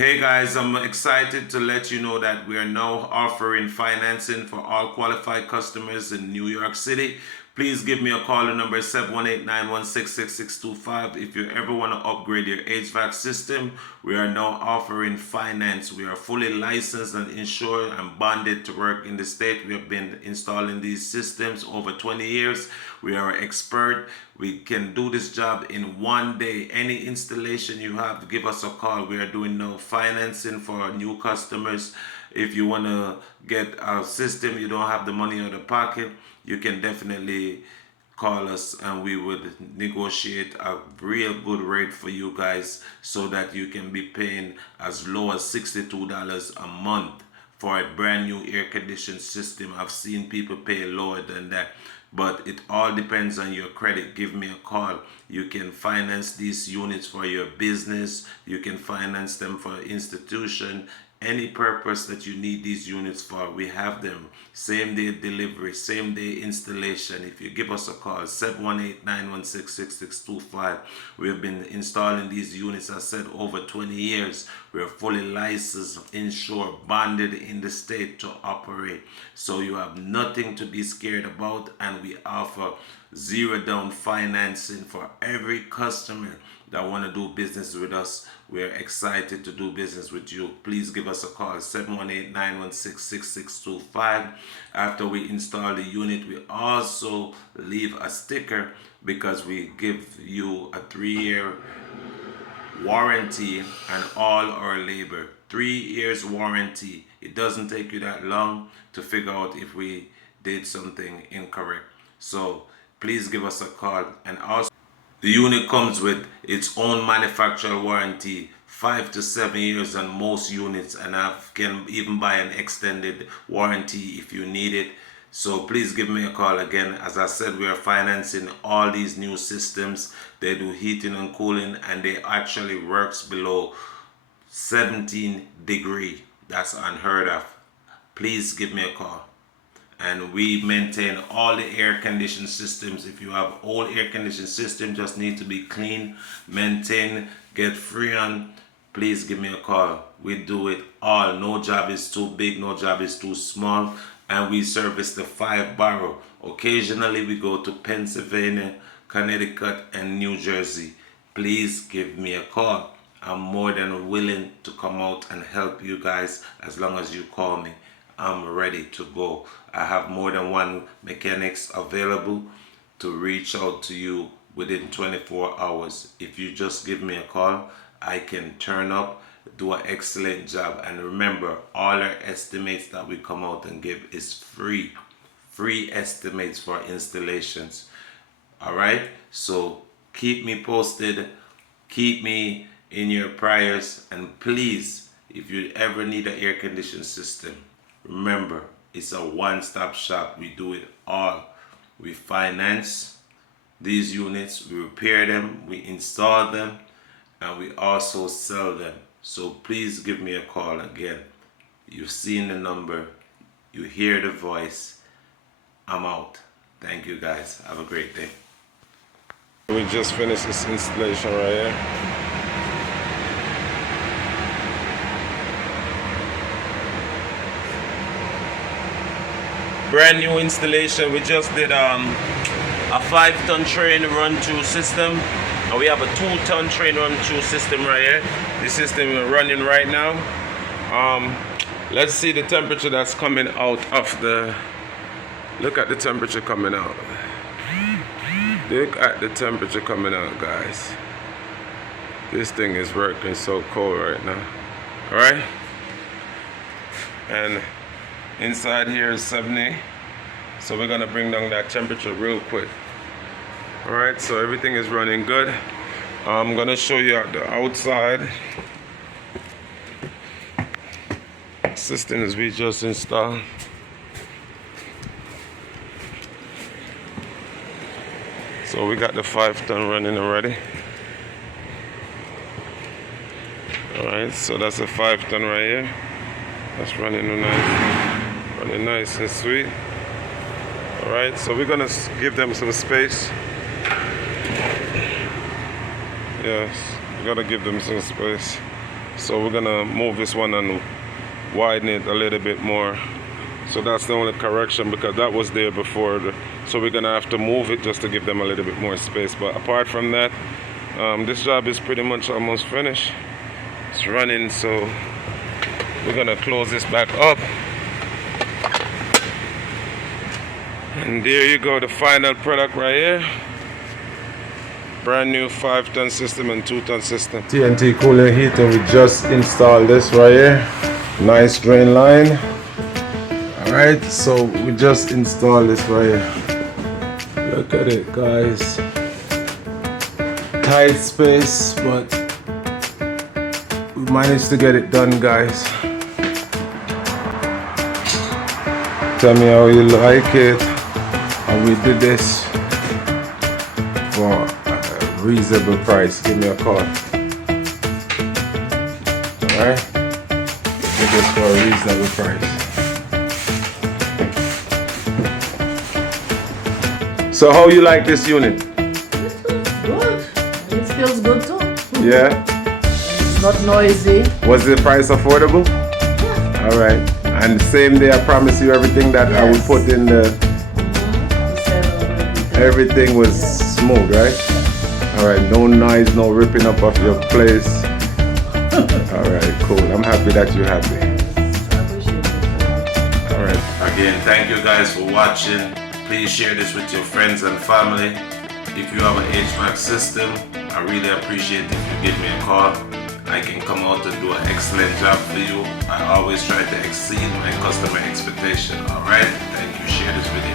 Hey guys, I'm excited to let you know that we are now offering financing for all qualified customers in New York City. Please give me a call. The number is 718-916-6625. If you ever want to upgrade your HVAC system, we are now offering finance. We are fully licensed and insured and bonded to work in the state. We have been installing these systems over 20 years. We are expert. We can do this job in one day. Any installation you have, give us a call. We are doing now financing for our new customers. If you want to get a system, you don't have the money out of pocket, you can definitely call us and we would negotiate a real good rate for you guys so that you can be paying as low as $62 a month for a brand new air conditioned system. I've seen people pay lower than that, but it all depends on your credit. Give me a call. You can finance these units for your business, you can finance them for institution, any purpose that you need these units for. We have them same day delivery, same day installation. If you give us a call, 718-916-6625. We have been installing these units, I said, over 20 years. We are fully licensed, insured, bonded in the state to operate, so you have nothing to be scared about. And we offer zero down financing for every customer that want to do business with us. We're excited to do business with you. Please give us a call, 718-916-6625. After we install the unit, we also leave a sticker because we give you a 3-year warranty on all our labor. 3 years warranty. It doesn't take you that long to figure out if we did something incorrect. So please give us a call. And also, the unit comes with its own manufacturer warranty, 5 to 7 years on most units, and I can even buy an extended warranty if you need it. So please give me a call. Again, as I said, we are financing all these new systems. They do heating and cooling, and they actually works below 17 degree. That's unheard of. Please give me a call. And we maintain all the air conditioned systems. If you have old air conditioned system, just need to be clean, maintain, get free on, please give me a call. We do it all. No job is too big, no job is too small. And we service the 5 borough. Occasionally we go to Pennsylvania, Connecticut, and New Jersey. Please give me a call. I'm more than willing to come out and help you guys as long as you call me. I'm ready to go. I have more than one mechanics available to reach out to you within 24 hours. If you just give me a call, I can turn up, do an excellent job. And remember, all our estimates that we come out and give is free. Free estimates for installations. All right? So keep me posted. Keep me in your prayers. And please, if you ever need an air conditioning system, remember, it's a one-stop shop. We do it all. We finance these units, we repair them, we install them, and we also sell them. So please give me a call. Again, you've seen the number, you hear the voice. I'm out. Thank you guys. Have a great day. We just finished this installation right here. Brand new installation. We just did a 5-ton train run-through system, and we have a 2-ton train run-through system right here. This system is running right now. Let's see the temperature that's coming out of the. Look at the temperature coming out. Look at the temperature coming out, guys. This thing is working so cold right now. All right, and inside here is 70, so we're gonna bring down that temperature real quick. All right, so everything is running good. I'm gonna show you at the outside systems we just installed. So we got the 5-ton running already. All right, so that's a 5-ton right here. That's running nice and sweet. All right, so we're gonna give them some space. Yes, we gotta give them some space. So we're gonna move this one and widen it a little bit more. So that's the only correction, because that was there before. So we're gonna have to move it just to give them a little bit more space. But apart from that, this job is pretty much almost finished. It's running, so we're gonna close this back up. And there you go, the final product right here. Brand new 5-ton system and 2-ton system. TNT cooling heater, we just installed this right here. Nice drain line. Alright, so we just installed this right here. Look at it, guys. Tight space, but we managed to get it done, guys. Tell me how you like it. And we did this for a reasonable price. Give me a call. Alright? We did this for a reasonable price. So how you like this unit? Good. It feels good too. Yeah? It's not noisy. Was the price affordable? Yeah. Alright. And same day I promise you everything that I would put in the... Everything was smooth, right? Alright, no noise, no ripping up of your place. Alright, cool. I'm happy that you're happy. Alright. Again, thank you guys for watching. Please share this with your friends and family. If you have an HVAC system, I really appreciate if you give me a call. I can come out and do an excellent job for you. I always try to exceed my customer expectation. Alright? Thank you. Share this video.